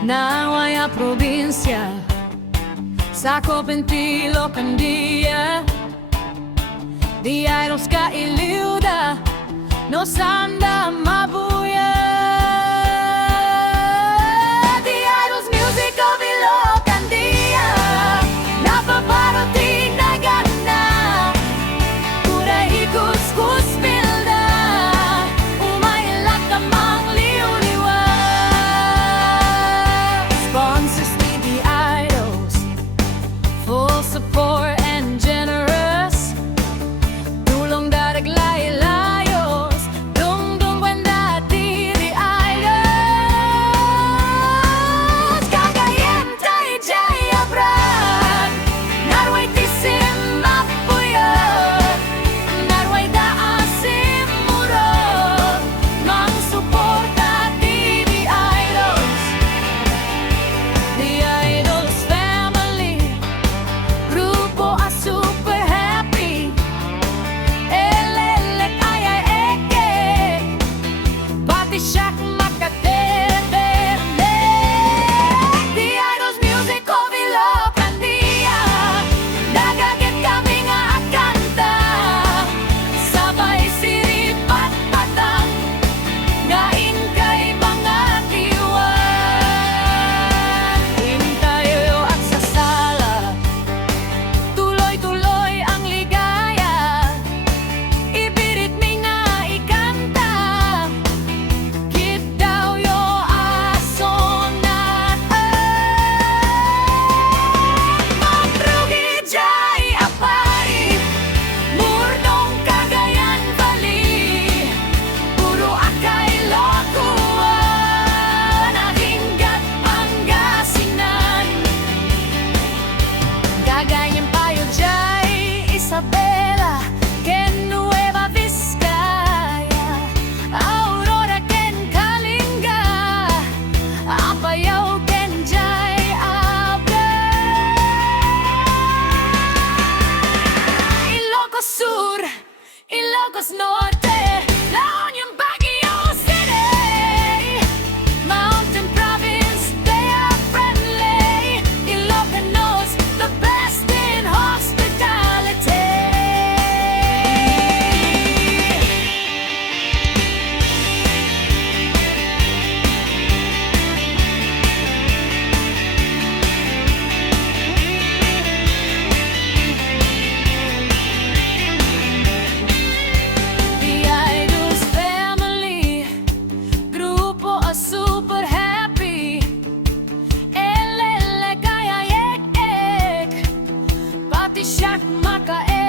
Nawaya probinsya sakop Pentilo Candia. The idols ka iliuda no sanda mabuya. The idols music of Ilocandia napaparoti na ganda. Pura hikus kuspilda umailak ka mang liuliwa. Sponsors need the idols, full support and generous. Tulong dadag layos, dungdung banda ti the idols. Kagayem tayo jaya brad, narway tisim mapuyot, narway daasim murot, mang suporta ti the idols. The idols family, grupo a super happy. Elelek ay eke, pati siyak makatebele. The idols music of Ilocandia, nagagit kami nga akanta. Sabay siripat patang, ngain kay mga tiwan. Hintayo at sasala, tuloy-tuloy ang ligaya. Ibirit mi nga ikanta, kit daw yo asonan. Magrugi jay apari, murnong Cagayan Valley. Puro akay lokuan, Ahinggat Pangasinan. Gagayin payo jay Isabela, ken Nueva Vizcaya, Aurora ken Kalinga, Apayao ken jay Abra. Ilocos Sur, Ilocos Norte, La Union, Baguio City, Mountain Province, they are friendly. Ilocanos, the best in hospitality. The idols family, grupo a super happy. Elelek ay ek, pati siyak makaek.